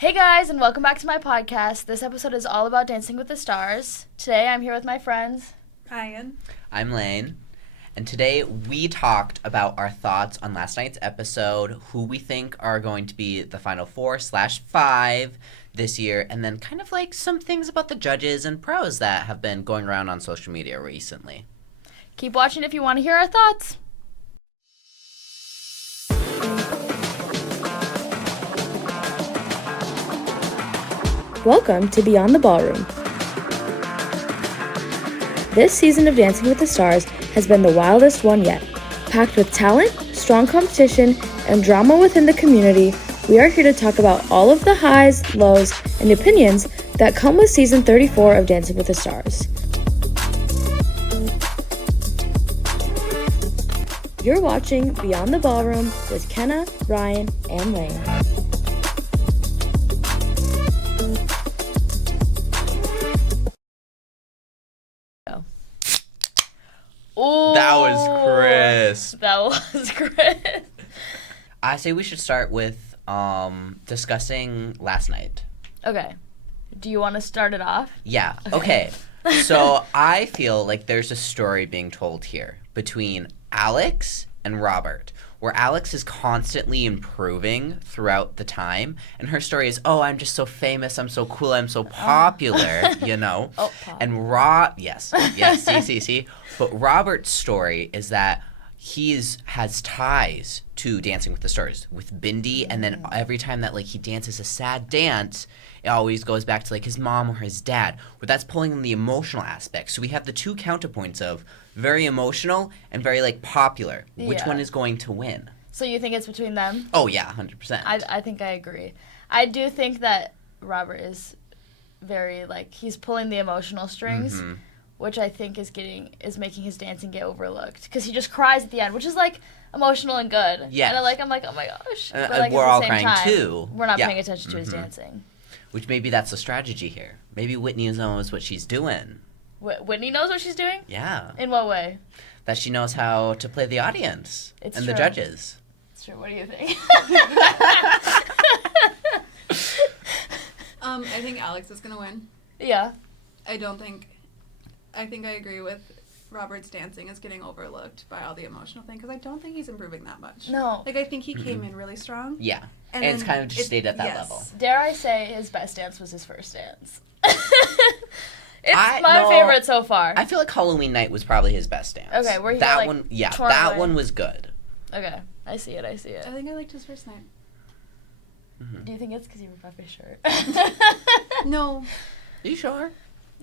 Hey guys, and welcome back to my podcast. This episode is all about Dancing with the Stars. Today I'm here with my friends, Ryenn. I'm Layne, and today we talked about our thoughts on last night's episode, who we think are going to be the final 4/5 this year, and then kind of like some things about the judges and pros that have been going around on social media recently. Keep watching if you want to hear our thoughts. Welcome to Beyond the Ballroom. This season of Dancing with the Stars has been the wildest one yet. Packed with talent, strong competition, and drama within the community, we are here to talk about all of the highs, lows, and opinions that come with season 34 of Dancing with the Stars. You're watching Beyond the Ballroom with Kynna, Ryenn, and Layne. Ooh, that was crisp. That was crisp. I say we should start with discussing last night. Okay. Do you want to start it off? Yeah. Okay. So I feel like there's a story being told here between Alex and Robert, where Alex is constantly improving throughout the time, and her story is, oh, I'm just so famous, I'm so cool, I'm so popular, you know? Oh, and yes, see. But Robert's story is that has ties to Dancing with the Stars with Bindi, and then every time that he dances a sad dance, it always goes back to his mom or his dad, where that's pulling in the emotional aspect. So we have the two counterpoints of very emotional and very popular. Which one is going to win? So you think it's between them? Oh yeah, 100%. I think I agree. I do think that Robert is very he's pulling the emotional strings, which I think is making his dancing get overlooked, because he just cries at the end, which is emotional and good. Yeah. And I'm like, oh my gosh. But we're at all the same crying time, too. We're not paying attention to his dancing. Which maybe that's the strategy here. Maybe Whitney knows what she's doing. Whitney knows what she's doing? Yeah. In what way? That she knows how to play the audience It's and true. the judges. It's true. What do you think? I think Alex is going to win. Yeah. I think I agree with Robert's dancing is getting overlooked by all the emotional thing, because I don't think he's improving that much. No. I think he came in really strong. Yeah. And it's kind of just stayed at that level. Dare I say his best dance was his first dance. It's my favorite so far. I feel like Halloween night was probably his best dance. Okay, where he that one, yeah, that one was good. Okay, I see it. I think I liked his first night. Mm-hmm. Do you think it's because he ripped off his shirt? No. Are you sure?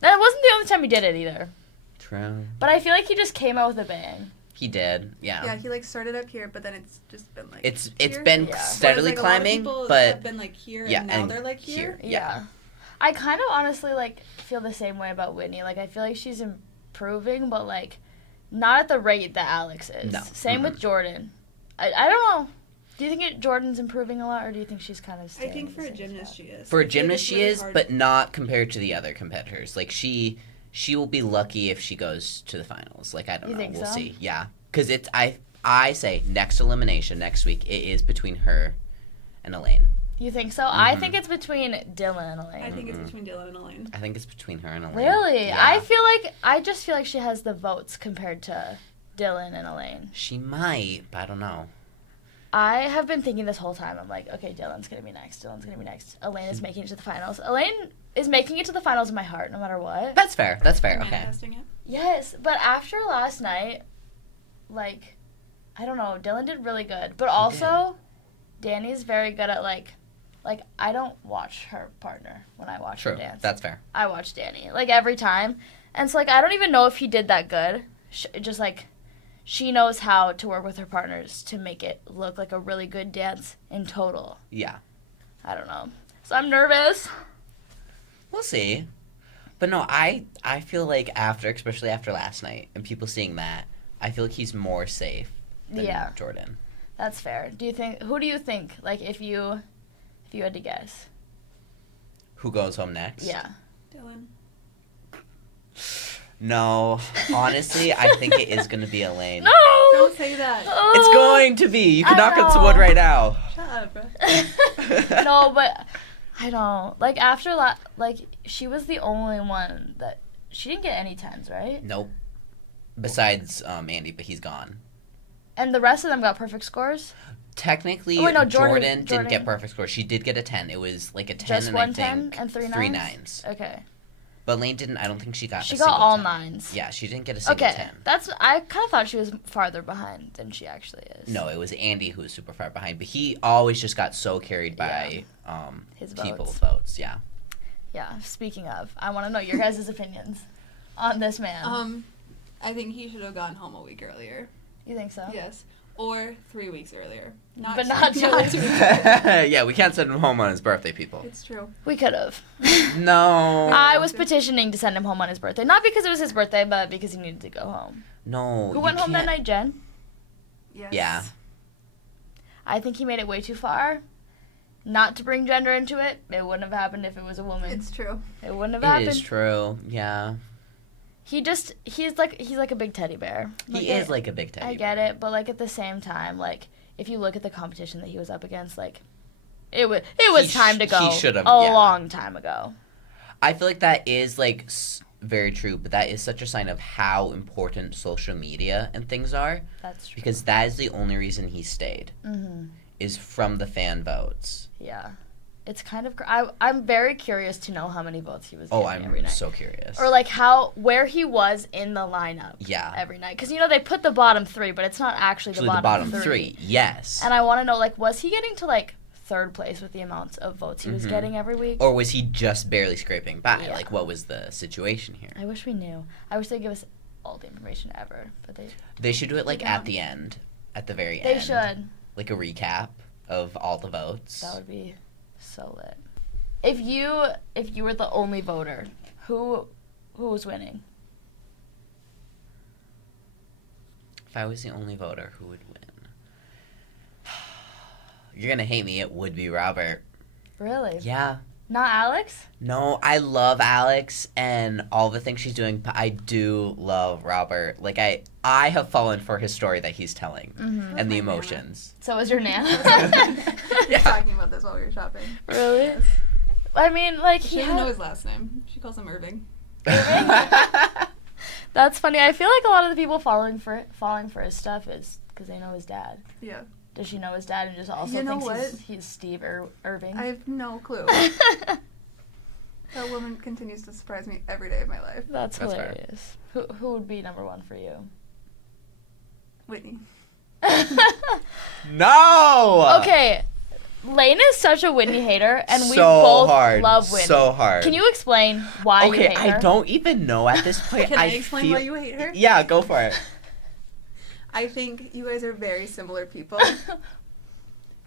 That wasn't the only time he did it either. True. But I feel like he just came out with a bang. He did, yeah. Yeah, he started up here, but then it's just been it's here. been steadily climbing, a lot of people but have been here, and now they're here. Yeah. I kind of honestly feel the same way about Whitney. I feel like she's improving, but not at the rate that Alex is. No. Same with Jordan. I don't know. Do you think Jordan's improving a lot, or do you think she's kind of staying? I think for a gymnast she is. For a gymnast she is, but not compared to the other competitors. She will be lucky if she goes to the finals. I don't know. We'll see. Yeah. Because I say next elimination next week, it is between her and Elaine. You think so? Mm-hmm. I think it's between Dylan and Elaine. I think it's between Dylan and Elaine. I think it's between her and Elaine. Really? Yeah. I just feel like she has the votes compared to Dylan and Elaine. She might, but I don't know. I have been thinking this whole time. I'm like, okay, Dylan's going to be next. Elaine is making it to the finals. Elaine is making it to the finals in my heart, no matter what. That's fair. Okay. Manifesting it? Yes, but after last night, I don't know, Dylan did really good. But also, Danny's very good at, I don't watch her partner when I watch her dance. That's fair. I watch Danny, every time. And so, I don't even know if he did that good. Just, she knows how to work with her partners to make it look like a really good dance in total. Yeah. I don't know. So I'm nervous. We'll see. But no, I feel especially after last night, and people seeing that, I feel like he's more safe than Jordan. That's fair. Who do you think, if you had to guess? Who goes home next? Yeah. Dylan. No, honestly, I think it is going to be Elaine. No! Don't say that. It's going to be. You can knock on some wood right now. Shut up, bro. No, but I don't. Like, after she was the only one that... She didn't get any 10s, right? Nope. Besides Andy, but he's gone. And the rest of them got perfect scores? Technically, Jordan didn't get perfect scores. She did get a 10. It was like a 10 just and one I 10 think and 3 3 nines? 9s. Okay. But Layne didn't. I don't think she got. She a got single all 10. 9s. Yeah, she didn't get a single 10. I kind of thought she was farther behind than she actually is. No, it was Andy who was super far behind, but he always just got so carried by his people's votes. Yeah. Yeah. Speaking of, I want to know your guys' opinions on this man. I think he should have gone home a week earlier. You think so? Yes. Or 3 weeks earlier. Not 2 weeks. Yeah, we can't send him home on his birthday, people. It's true. We could have. No. I was petitioning to send him home on his birthday. Not because it was his birthday, but because he needed to go home. No. Who went home that night, Jen? Yes. Yeah. I think he made it way too far. Not to bring gender into it. It wouldn't have happened if it was a woman. It's true. It wouldn't have happened. It is true. Yeah. He's like a big teddy bear. He is like a big teddy bear. I get it, but like at the same time, like if you look at the competition that he was up against, like it was time to go. He should have a long time ago. I feel like that is like very true, but that is such a sign of how important social media and things are. That's true. Because that is the only reason he stayed. Mm-hmm. Is from the fan votes. Yeah. It's kind of... I'm very curious to know how many votes he was getting every night. I'm so curious. Or, like, where he was in the lineup every night. Because, they put the bottom 3, but it's not actually the bottom three. Yes. And I want to know, like, was he getting to, like, 3rd place with the amounts of votes he was getting every week? Or was he just barely scraping by? Yeah. Like, what was the situation here? I wish we knew. I wish they'd give us all the information ever. But they should do it, like, at the end. At the very end. They should. Like, a recap of all the votes. That would be... so lit. If you were the only voter, who was winning? If I was the only voter, who would win? You're gonna hate me. It would be Robert. Really? Yeah. Not Alex? No, I love Alex and all the things she's doing, but I do love Robert. Like, I have fallen for his story that he's telling and the emotions. So is your Nana? We were talking about this while we were shopping. Really? Yes. I mean, like, She doesn't know his last name. She calls him Irving. That's funny. I feel like a lot of the people falling for his stuff is because they know his dad. Yeah. Does she know his dad and just also thinks he's Steve Irving? I have no clue. That woman continues to surprise me every day of my life. That's hilarious. Who would be number 1 for you? Whitney. No! Okay. Layne is such a Whitney hater, and we so both hard. love Whitney. So hard. Can you explain why you hate her? I don't even know at this point. Can I explain why you hate her? Yeah, go for it. I think you guys are very similar people.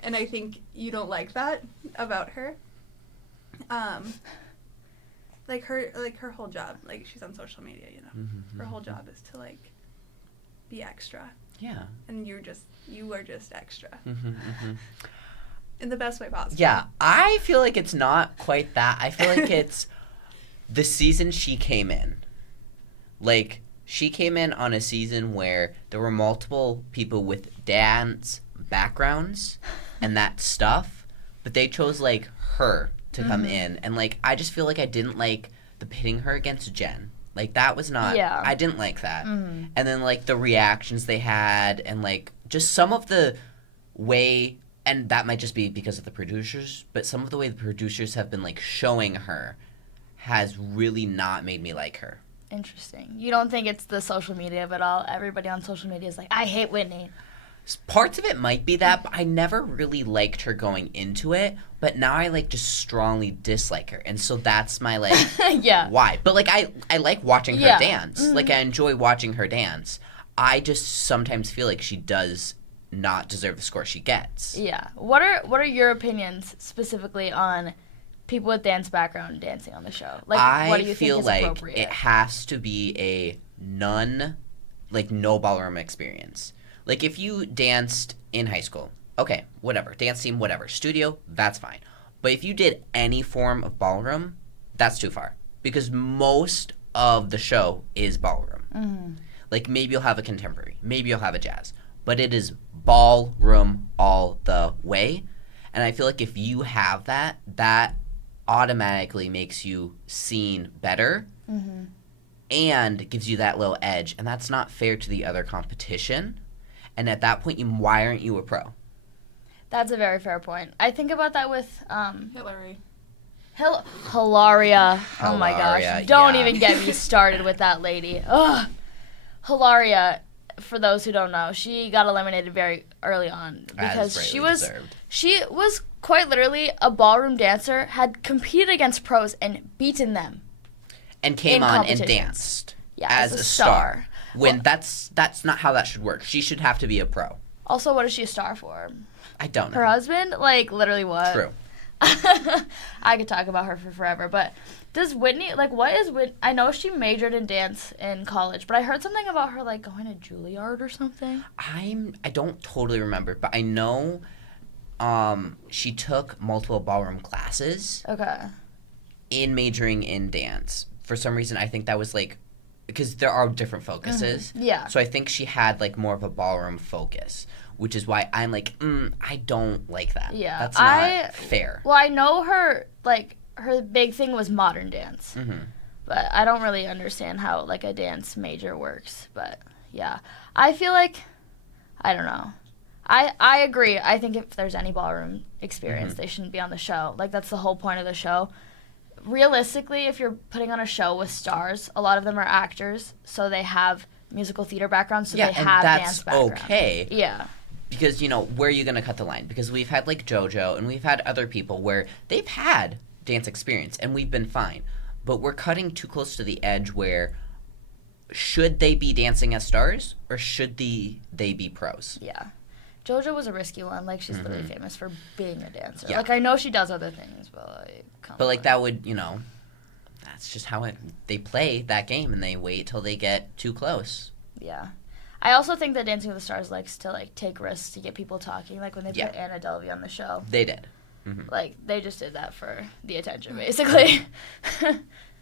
And I think you don't like that about her. Like her whole job, like she's on social media, her whole job is to like be extra. Yeah. And you are just extra. In the best way possible. Yeah, I feel like it's not quite that. I feel like it's the season she came in. Like, she came in on a season where there were multiple people with dance backgrounds and that stuff, but they chose, like, her to come in. And, like, I just feel like I didn't like the pitting her against Jen. Like, that was not... Yeah. I didn't like that. And then, like, the reactions they had and, like, just some of the way... And that might just be because of the producers, but some of the way the producers have been, like, showing her has really not made me like her. Interesting. You don't think it's the social media of it all? Everybody on social media is like, I hate Whitney. Parts of it might be that, but I never really liked her going into it, but now I, like, just strongly dislike her. And so that's my, like, why. But, like, I like watching her dance. Like, I enjoy watching her dance. I just sometimes feel like she does not deserve the score she gets. Yeah. What are your opinions specifically on people with dance background dancing on the show? Like, what do you think is appropriate? It has to be a no ballroom experience. Like, if you danced in high school, okay, whatever, dance team, whatever, studio, that's fine. But if you did any form of ballroom, that's too far. Because most of the show is ballroom. Like, maybe you'll have a contemporary, maybe you'll have a jazz, but it is ballroom all the way. And I feel like if you have that automatically makes you seen better and gives you that little edge. And that's not fair to the other competition. And at that point, why aren't you a pro? That's a very fair point. I think about that with Hillary. Hilaria. Oh my gosh. Hilaria, Don't yeah. even get me started with that lady. Ugh. Hilaria, for those who don't know, she got eliminated very early on because As she rightly was deserved. she was quite literally a ballroom dancer, had competed against pros and beaten them. And came in on and competitions. danced as as a a star. star. When Well- that's not how that should work. She should have to be a pro. Also, what is she a star for? I don't know. Her husband? Like, literally what? True. I could talk about her for forever, but does Whitney, like, what is Whitney? I know she majored in dance in college, but I heard something about her, like, going to Juilliard or something. I don't totally remember, but I know she took multiple ballroom classes Okay. in majoring in dance. For some reason, I think that was like because there are different focuses. Yeah. So I think she had like more of a ballroom focus, which is why I'm like, I don't like that. Yeah. That's not fair. Well, I know her, like, her big thing was modern dance. Mm-hmm. But I don't really understand how, like, a dance major works. But, yeah. I feel like, I don't know. I agree. I think if there's any ballroom experience, they shouldn't be on the show. Like, that's the whole point of the show. Realistically, if you're putting on a show with stars, a lot of them are actors, so they have musical theater backgrounds, so they and have dance that's background. okay. Yeah. Because, where are you going to cut the line? Because we've had, like, JoJo, and we've had other people where they've had dance experience, and we've been fine. But we're cutting too close to the edge where should they be dancing as stars, or should they be pros? Yeah. JoJo was a risky one. Like, she's literally famous for being a dancer. Yeah. Like, I know she does other things, but, like, come But, like, on. that would, that's just how they play that game, and they wait till they get too close. Yeah. I also think that Dancing with the Stars likes to, like, take risks to get people talking. Like, when they Yeah. put Anna Delvey on the show. They did. Mm-hmm. Like, they just did that for the attention, basically.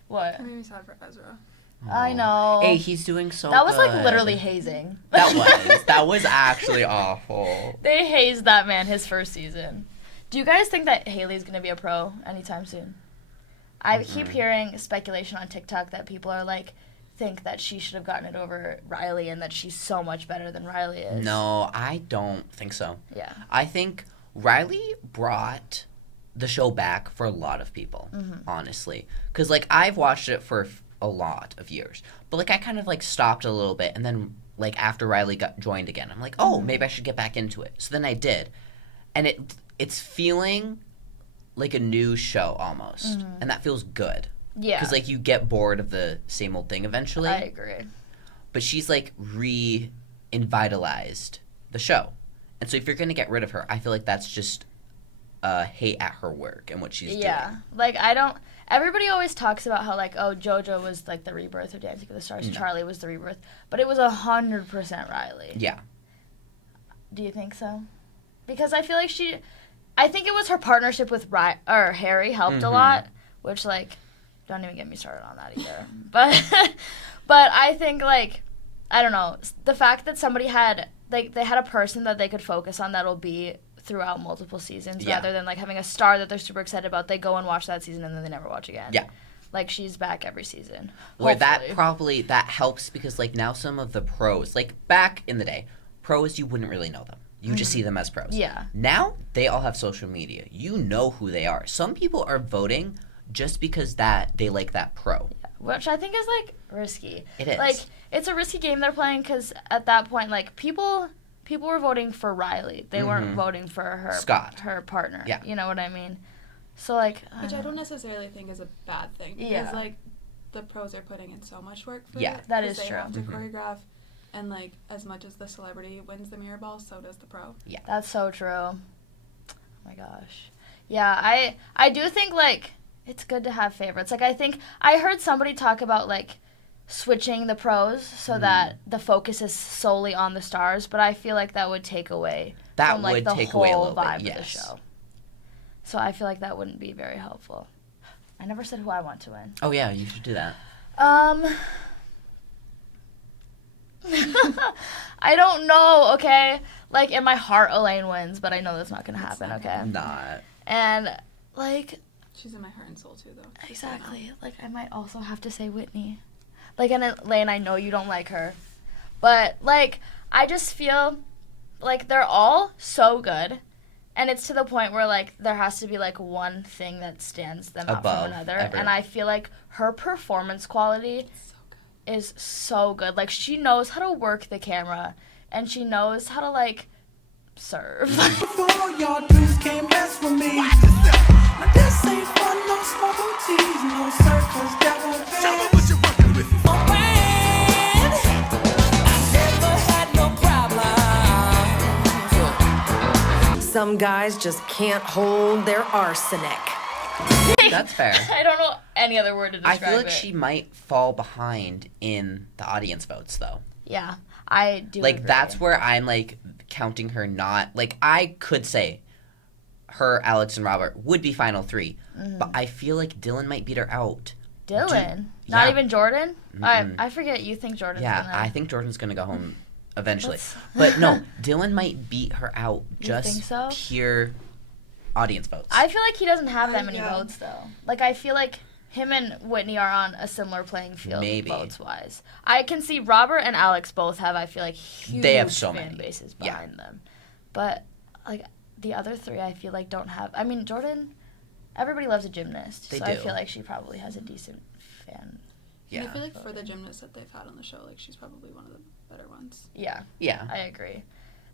What? That made me sad for Ezra. I know. Hey, he's doing so that was, like, good. literally hazing. That was actually awful. They hazed that man his first season. Do you guys think that Haley's going to be a pro anytime soon? I keep hearing speculation on TikTok that people are like, think that she should have gotten it over Riley and that she's so much better than Riley is. No, I don't think so. Yeah. I think Riley brought the show back for a lot of people, honestly. Because, like, I've watched it for a lot of years. But, like, I kind of, like, stopped a little bit. And then, like, after Riley got joined again, I'm like, oh, maybe I should get back into it. So then I did. And it's feeling like a new show almost. And that feels good. Yeah. Because, like, you get bored of the same old thing eventually. I agree. But she's, like, revitalized the show. And so if you're going to get rid of her, I feel like that's just hate at her work and what she's doing. Yeah. Like, everybody always talks about how, like, oh, JoJo was, like, the rebirth of Dancing with the Stars. Charlie was the rebirth. But it was 100% Riley. Yeah. Do you think so? Because I feel like I think it was her partnership with Harry helped a lot, which, like, don't even get me started on that either. But I think, like, I don't know, the fact that somebody had, like, they had a person that they could focus on that'll be throughout multiple seasons rather than, like, having a star that they're super excited about. They go and watch that season and then they never watch again. Yeah. Like, she's back every season. Where Hopefully. that helps because, like, now some of the pros, like, back in the day, pros, you wouldn't really know them. You just see them as pros. Yeah. Now, they all have social media. You know who they are. Some people are voting just because they like that pro. Which I think is, like, risky. It is. Like, it's a risky game they're playing because at that point, like, people were voting for Riley. They weren't voting for her partner. Yeah. You know what I mean? So, like... Which I don't necessarily think is a bad thing. Because, Yeah. like, the pros are putting in so much work for Yeah. it. That 'cause is true. They have to choreograph. And, like, as much as the celebrity wins the mirror ball, so does the pro. Yeah. That's so true. Oh, my gosh. Yeah, I do think, like, it's good to have favorites. Like, I heard somebody talk about, like, switching the pros so that the focus is solely on the stars, but I feel like that would take away from, like, the take whole away a little vibe bit, of the yes. show. So I feel like that wouldn't be very helpful. I never said who I want to win. Oh, yeah, you should do that. I don't know, okay? Like, in my heart, Layne wins, but I know that's not going to happen, okay? Not. And, like, She's in my heart and soul too, though. Just so you know. Exactly. Like, I might also have to say Whitney. Like, and Layne, I know you don't like her. But, like, I just feel like they're all so good. And it's to the point where, like, there has to be, like, one thing that stands them out Above from another. everyone. And I feel like her performance quality is so good. Like, she knows how to work the camera. And she knows how to, like, serve. Before y'all dudes can't mess with me. Now this ain't fun, no smoke teas, no circus, devil dance. Tell me what you're working with. Oh man, I never had no problems. Some guys just can't hold their arsenic. That's fair. I don't know any other word to I describe feel like it. she might fall behind in the audience votes, though. Yeah, I do Like, agree. that's where I'm, like, counting her not... Like, I could say her, Alex, and Robert would be final 3. But I feel like Dylan might beat her out. Dylan? Not Yeah. even Jordan? Mm-mm. I forget you think Jordan's Yeah, gonna... I think Jordan's going to go home eventually. That's- But no, Dylan might beat her out. You Just think so? pure audience votes. I feel like he doesn't have that many Yeah. votes, though. Like, I feel like him and Whitney are on a similar playing field Maybe. votes-wise. I can see Robert and Alex both have, I feel like, huge They have so fan many. bases Yeah. behind them. But, like, the other 3, I feel like, don't have... I mean, Jordan, everybody loves a gymnast. They so I do. feel like she probably has a decent fan. Yeah. And I feel like for the gymnasts that they've had on the show, like, she's probably one of the better ones. Yeah. Yeah. I agree.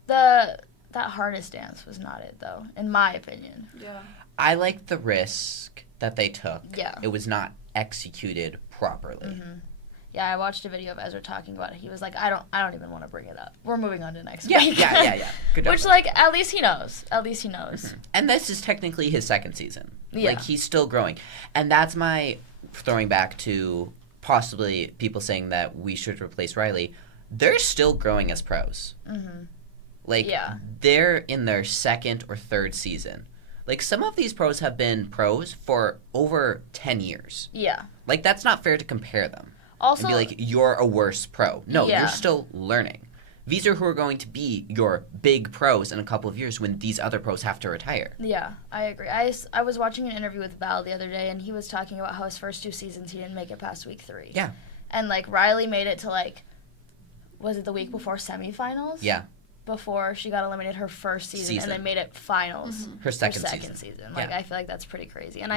That hardest dance was not it, though, in my opinion. Yeah. I like the risk that they took. Yeah. It was not executed properly. Mm-hmm. Yeah, I watched a video of Ezra talking about it. He was like, I don't even want to bring it up. We're moving on to next Yeah, week. yeah. Good job. Which, like, at least he knows. At least he knows. And this is technically his second season. Yeah. Like, he's still growing. And that's my throwing back to possibly people saying that we should replace Riley. They're still growing as pros. Mm-hmm. Like, Yeah. they're in their second or third season. Like, some of these pros have been pros for over 10 years. Yeah. Like, that's not fair to compare them. Also, And be like, you're a worse pro. No, Yeah. you're still learning. These are who are going to be your big pros in a couple of years when these other pros have to retire. yeah, I agree. I was watching an interview with Val the other day, and he was talking about how his first 2 seasons he didn't make it past week 3. Yeah. And, like, Riley made it to, like, was it the week before semifinals? Yeah. Before she got eliminated her first season. And Season. then made it finals. Mm-hmm. Her second season. season. Like, Yeah. I feel like that's pretty crazy. And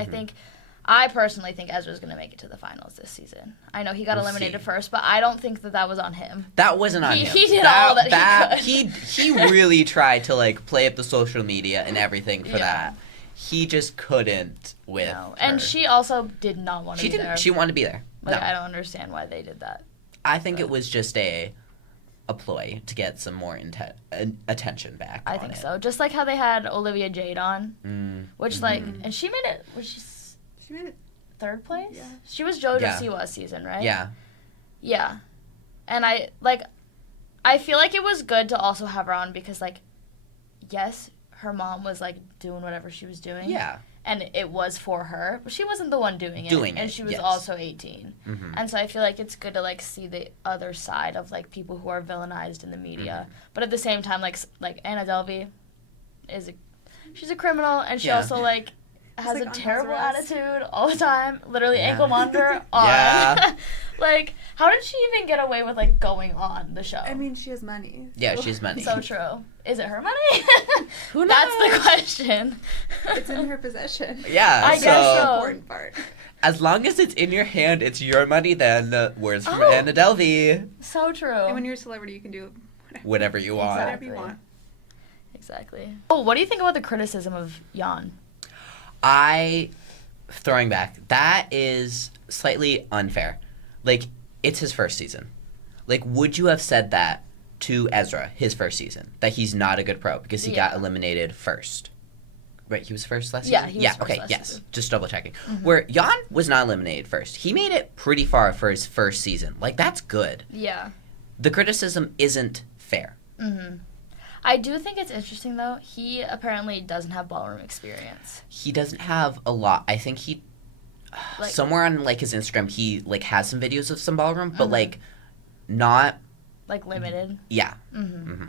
I personally think Ezra's going to make it to the finals this season. I know he got We'll eliminated see. first, but I don't think that was on him. That wasn't on He- him. he did all that he He really tried to, like, play up the social media and everything for Yeah. that. He just couldn't with No. her. And she also did not want to She be didn't. there. She wanted to be there. Like, No. I don't understand why they did that. I think it was just a ploy to get some more attention back. I on think it. so. Just like how they had Olivia Jade on, Mm. which, like, and she made it, was she She made it. 3rd place? Yeah. She was JoJo Yeah. Siwa's season, right? Yeah. Yeah. And I feel like it was good to also have her on because, like, yes, her mom was, like, doing whatever she was doing. Yeah. And it was for her, but she wasn't the one doing it. Doing and it, she was yes. also 18. Mm-hmm. And so I feel like it's good to, like, see the other side of, like, people who are villainized in the media. But at the same time, like Anna Delvey she's a criminal, and she Yeah. also, like, has like, a on terrible house arrest. attitude all the time. Literally Yeah. ankle monitor on. Yeah. Like, how did she even get away with, like, going on the show? I mean, she has money. Yeah, so she's money. So true. Is it her money? Who That's the knows? question. It's in her possession. Yeah. I so guess so. The important part. as long as it's in your hand, it's your money. Then words from Oh. Anna Delvey. So true. And when you're a celebrity, you can do Whatever you want. whatever you want. Exactly. Oh, what do you think about the criticism of Jan? Throwing back, that is slightly unfair. Like, it's his first season. Like, would you have said that to Ezra, his first season, that he's not a good pro because he got Yeah. eliminated first? Right, he was first last Yeah, season? he was Yeah, first okay, last yes. season. Just double checking. Where Jan was not eliminated first. He made it pretty far for his first season. Like, that's good. Yeah. The criticism isn't fair. Mm-hmm. I do think it's interesting, though. He apparently doesn't have ballroom experience. He doesn't have a lot. I think he Like, somewhere on like his Instagram he like has some videos of some ballroom, but like not like, limited. yeah. Mm-hmm. Mm-hmm.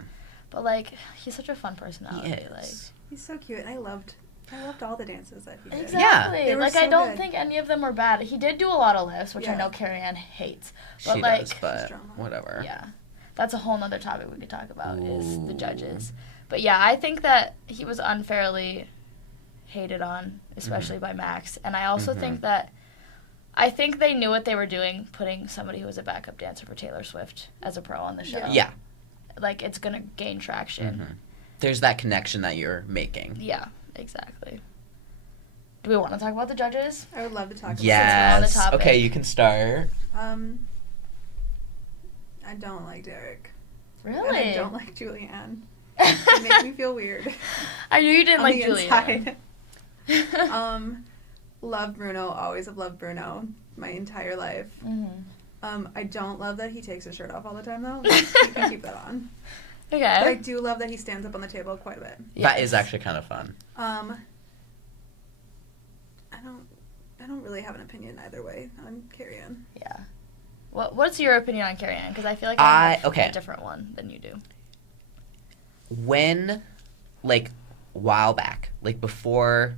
But, like, he's such a fun personality. He Like, is. He's so cute. I loved I loved all the dances that he did. Exactly. They were Like, so I don't good. think any of them were bad. He did do a lot of lifts, which I Yeah. know Carrie-Ann hates. But, She like, does, but drama. whatever. yeah. That's a whole nother topic we could talk about is the Ooh. judges. But, yeah, I think that he was unfairly hated on, especially by Max. And I also think that I think they knew what they were doing, putting somebody who was a backup dancer for Taylor Swift as a pro on the show. Yeah. Like, it's going to gain traction. There's that connection that you're making. Yeah, exactly. Do we want to talk about the judges? I would love to talk about Yes. topic. Okay, you can start. I don't like Derek. Really? And I don't like Julianne. It makes me feel weird. I knew you didn't On like the Julia. inside. Love Bruno. Always have loved Bruno my entire life. I don't love that he takes his shirt off all the time, though. You can keep that on. But I Okay. do love that he stands up on the table quite a bit. That is actually kind of fun. I don't really have an opinion either way on Carrie-Ann. Yeah. What's your opinion on Carrie-Ann? Because I feel like I have okay. a different one than you do. When, like, a while back, like before,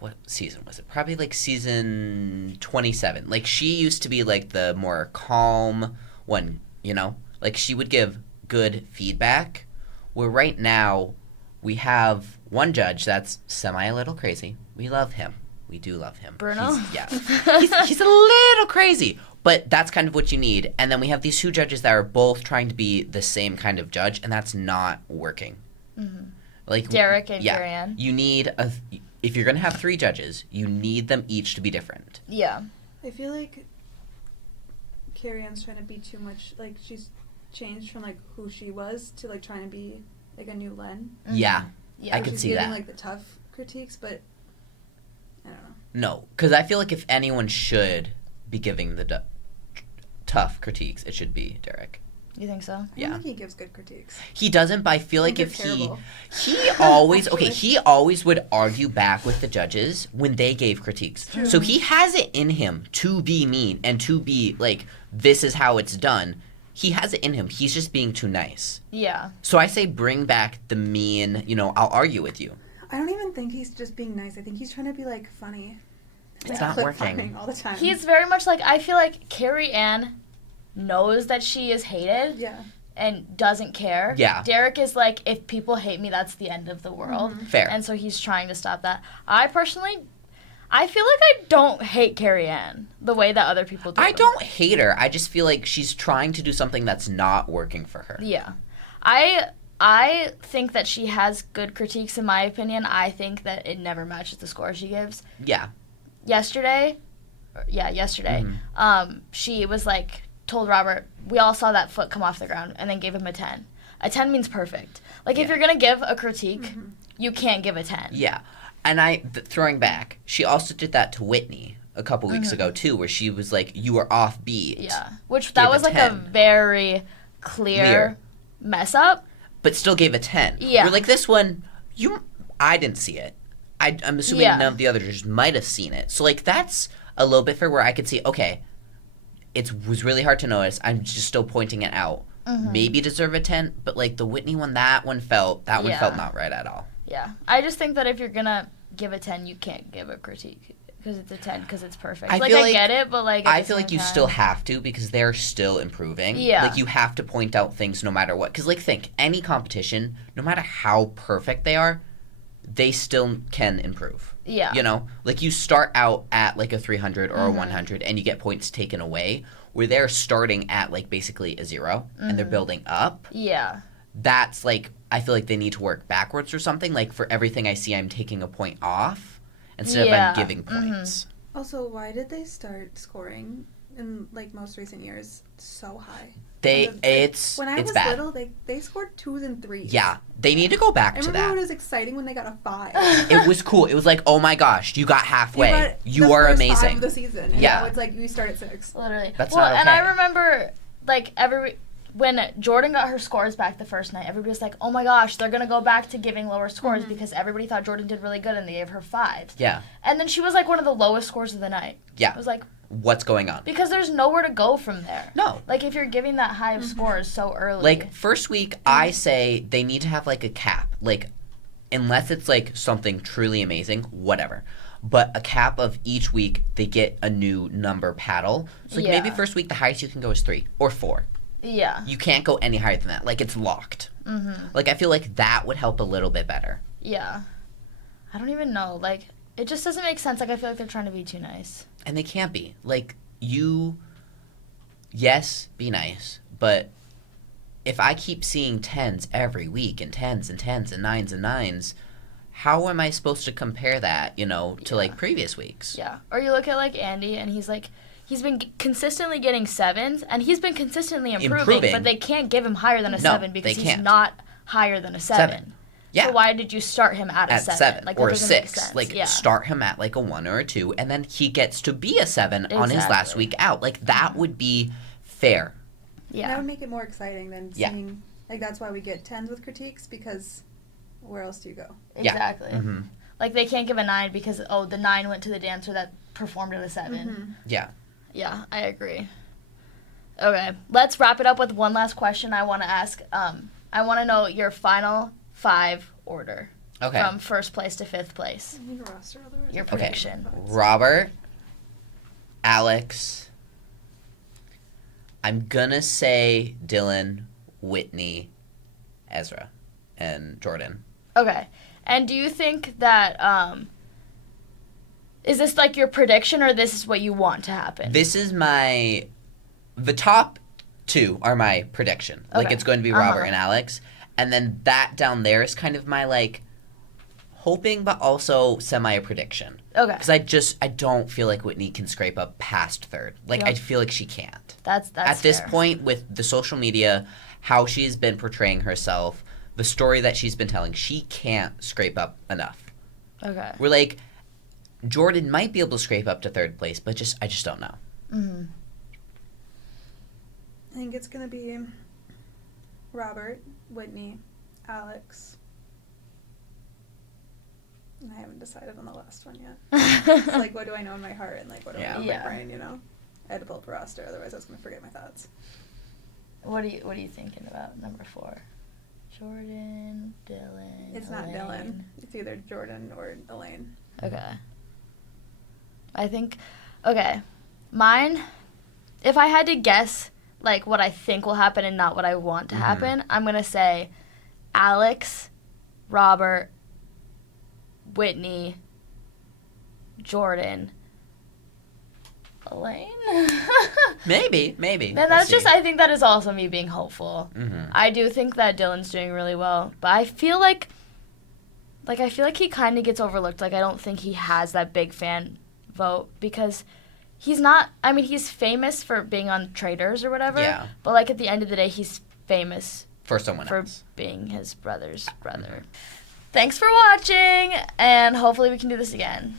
what season was it? Probably like season 27. Like, she used to be like the more calm one, you know? Like, she would give good feedback. Where right now, we have one judge that's semi a little crazy. We love him. We do love him. Bruno? He's a little crazy. But that's kind of what you need. And then we have these two judges that are both trying to be the same kind of judge, and that's not working. Like Derek and Carrie-Ann. You need if you're going to have three judges, you need them each to be different. Yeah. I feel like Carrie-Ann's trying to be too much, like, she's changed from, like, who she was to, like, trying to be, like, a new Layne. Yeah. Yeah. I could She's see giving, that. like, the tough critiques, but I don't know. No, because I feel like if anyone should be giving the tough critiques, it should be Derek. You think so? I Yeah. don't think he gives good critiques. He doesn't, but I feel like think if they're terrible. he always Actually. he always would argue back with the judges when they gave critiques. True. So he has it in him to be mean and to be like, this is how it's done. He has it in him. He's just being too nice. Yeah. So I say bring back the mean, I'll argue with you. I don't even think he's just being nice. I think he's trying to be, like, funny. It's not working. Clip-farming all the time. He's very much like, I feel like Carrie-Ann knows that she is hated Yeah. and doesn't care. Yeah. Derek is like, if people hate me, that's the end of the world. Fair. And so he's trying to stop that. I feel like I don't hate Carrie-Ann the way that other people do. I don't hate her. I just feel like she's trying to do something that's not working for her. Yeah. I think that she has good critiques in my opinion. I think that it never matches the score she gives. Yeah. Yesterday, she was like, told Robert, we all saw that foot come off the ground, and then gave him a 10. A 10 means perfect. Like, if Yeah. you're going to give a critique, you can't give a 10. Yeah. And throwing back, she also did that to Whitney a couple weeks ago, too, where she was like, you were offbeat. Yeah. Which, that Gave a was like 10. a very clear mess up. But still gave a 10. Yeah. We're like, this one, I didn't see it. I'm assuming Yeah. none of the others might have seen it. So, like, that's a little bit fair where I could see, okay, it was really hard to notice. I'm just still pointing it out. Maybe deserve a 10, but, like, the Whitney one, that one felt not right at all. Yeah. I just think that if you're going to give a 10, you can't give a critique because it's a 10 because it's perfect. I Like, feel I like- get it, but, like, at I the feel same like you time- still have to because they're still improving. Yeah. Like, you have to point out things no matter what. Because, like, think, any competition, no matter how perfect they are, they still can improve. Yeah. Like, you start out at, like, a 300 or a 100 and you get points taken away, where they're starting at, like, basically a 0 and they're building up. Yeah. That's, like, I feel like they need to work backwards or something. Like, for everything I see, I'm taking a point off instead of Yeah. I'm giving points. Also, why did they start scoring in, like, most recent years so high? It's When I was bad. little, they scored 2s and 3s. Yeah, they need to go back I to remember that. when it was exciting when they got a 5. It was cool. It was like, oh my gosh, you got halfway. got You the are first 5 amazing. of the season. And Yeah. now it's like you start at 6. Literally. That's well, not and I okay. remember, like, when Jordan got her scores back the first night, everybody was like, oh my gosh, they're going to go back to giving lower scores because everybody thought Jordan did really good and they gave her 5s. Yeah, And then she was, like, one of the lowest scores of the night. yeah. It was like, What's going on? because there's nowhere to go from there. No. Like, if you're giving that high of scores so early. Like, first week, I say they need to have, like, a cap. Like, unless it's like something truly amazing, whatever. But a cap of each week, they get a new number paddle. So like maybe first week the highest you can go is 3 or 4. Yeah. You can't go any higher than that. Like it's locked. Like I feel like that would help a little bit better. Yeah. I don't even know. Like it just doesn't make sense. Like I feel like they're trying to be too nice. And they can't be. Like yes, be nice, but if I keep seeing 10s every week and 10s and 10s and 9s and 9s, how am I supposed to compare that, to like previous weeks? Yeah. Or you look at like Andy and he's been consistently getting 7s and he's been consistently improving. But they can't give him higher than a 7 because he's not higher than a 7. Yeah. So why did you start him at a 7? Like, or that a doesn't make 6. sense. Like start him at like a 1 or a 2 and then he gets to be a 7 on his last week out. Like that would be fair. Yeah. That would make it more exciting than seeing, like, that's why we get 10s with critiques, because where else do you go? Exactly. Yeah. Like, they can't give a 9 because, the 9 went to the dancer that performed at a 7. Yeah. Yeah, I agree. Okay, let's wrap it up with one last question I want to ask. I want to know your final 5 order. Okay. From first place to 5th place. I need a roster otherwise. Your prediction. Robert, Alex, I'm gonna say Dylan, Whitney, Ezra, and Jordan. Okay. And do you think that, is this like your prediction or this is what you want to happen? This is the top 2 are my prediction. Like Okay. it's going to be Robert and Alex. And then that down there is kind of my like hoping but also semi prediction. Okay. Because I don't feel like Whitney can scrape up past 3rd. Like I feel like she can't. That's At this fair. point with the social media, how she's been portraying herself, the story that she's been telling, she can't scrape up enough. Okay. We're like, Jordan might be able to scrape up to 3rd place, but I just don't know. Mm-hmm. I think it's going to be Robert, Whitney, Alex. I haven't decided on the last one yet. It's like, what do I know in my heart and like what do I know in my brain, I had to pull up a roster, otherwise I was going to forget my thoughts. What are you thinking about number 4? Jordan, Dylan. It's not Layne. Dylan. It's either Jordan or Layne. Okay. I think, mine, if I had to guess, like, what I think will happen and not what I want to happen, I'm going to say Alex, Robert, Whitney, Jordan, Layne. Maybe. And that's just, I think that is also me being hopeful. Mm-hmm. I do think that Dylan's doing really well, but I feel like he kind of gets overlooked. Like, I don't think he has that big fan vote because he's not, he's famous for being on Traders or whatever. Yeah. But, like, at the end of the day, he's famous For someone for else. being his brother's brother. Thanks for watching, and hopefully we can do this again.